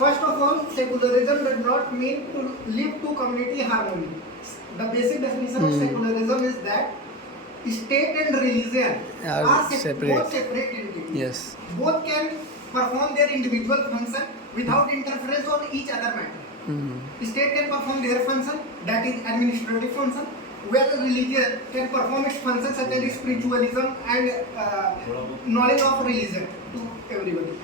First of all, secularism does not mean to live to community harmony. The basic definition of secularism is that state and religion are both separate entities. Yes. Both can perform their individual function without interference on each other matter. State can perform their function, that is administrative function, where religion can perform its function such as spiritualism and knowledge of religion to everybody.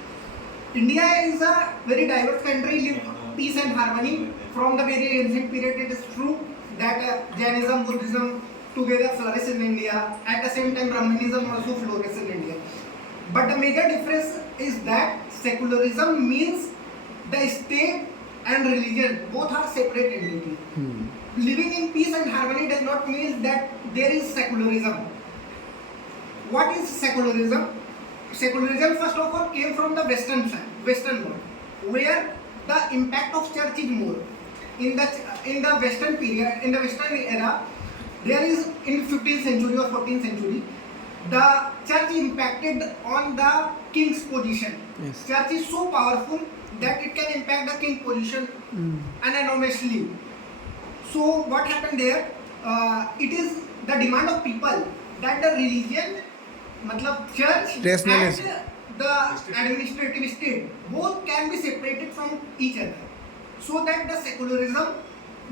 India is a very diverse country, live peace and harmony from the very ancient period. It is true that Jainism, Buddhism together flourish in India. At the same time, Brahmanism also flourishes in India. But the major difference is that secularism means the state and religion both are separate entities. Living in peace and harmony does not mean that there is secularism. What is secularism? Secularism, first of all, came from the Western world, where the impact of church is more. In the Western period, in the Western era, there is in 15th century or 14th century, the church impacted on the king's position. Yes. Church is so powerful that it can impact the king's position anonymously. So what happened there? It is the demand of people that the religion, church Rationalism. and the administrative state both can be separated from each other. So that the secularism,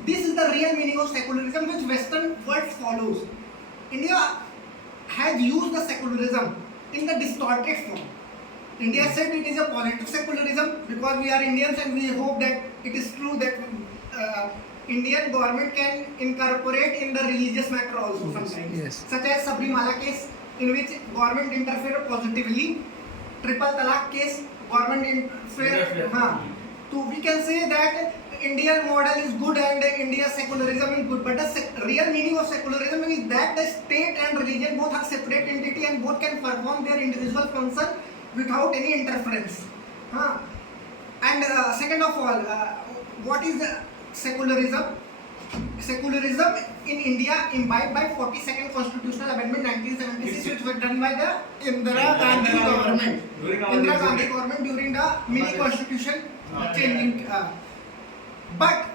this is the real meaning of secularism which Western world follows. India has used the secularism in the distorted form. India said it is a positive secularism because we are Indians and we hope that it is true that Indian government can incorporate in the religious matter also sometimes. Yes. Such as Sabrimala case in which government interfered positively. Triple Talaq case, government interfered. So we can say that Indian model is good and India's secularism is good. But the real meaning of secularism is that the state and religion both are separate entity and both can perform their individual function without any interference. And second of all, what is secularism? Secularism in India imbibed by 42nd Constitutional Amendment 1976, which was done by the Indira Gandhi government. Indira Gandhi government during the mini constitution changing. But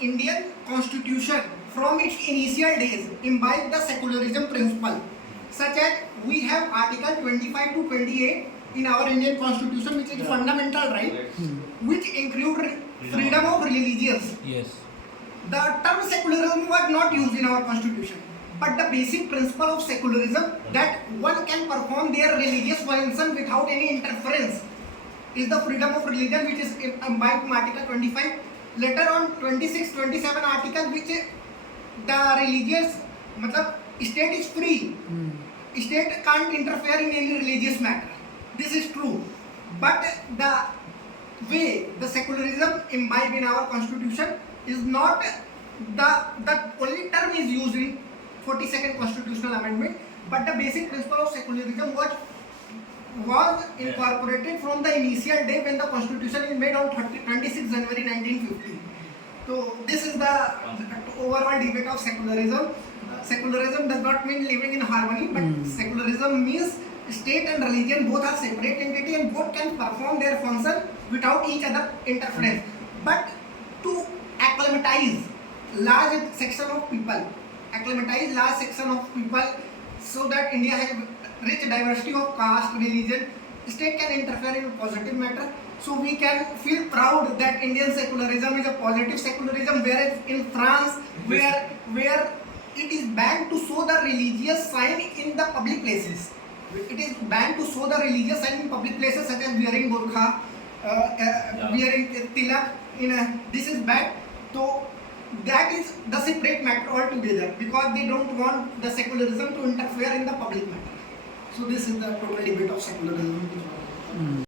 Indian constitution from its initial days imbibed the secularism principle, such as we have Article 25 to 28 in our Indian constitution, which is fundamental right, which include freedom of religions. Yes. The term secularism was not used in our constitution, but the basic principle of secularism that one can perform their religious function without any interference is the freedom of religion, which is imbibed in Article 25. Later on 26, 27 article, which the religious, state is free. State can't interfere in any religious matter. This is true. But the way the secularism imbibed in our constitution is not the only term is used in 42nd Constitutional Amendment, but the basic principle of secularism was incorporated from the initial day when the constitution is made on 26 January 1950. So this is the overall debate of secularism. Secularism does not mean living in harmony, but secularism means state and religion both are separate entity and both can perform their function without each other interference. But to acclimatize large section of people, so that India has rich diversity of caste, religion, state can interfere in a positive matter. So we can feel proud that Indian secularism is a positive secularism, whereas in France, where it is banned to show the religious sign in the public places. It is banned to show the religious sign in public places such as wearing burqa, wearing tilak. This is banned. So that is the separate matter altogether because they don't want the secularism to interfere in the public matter. So this is the total debate of secularism.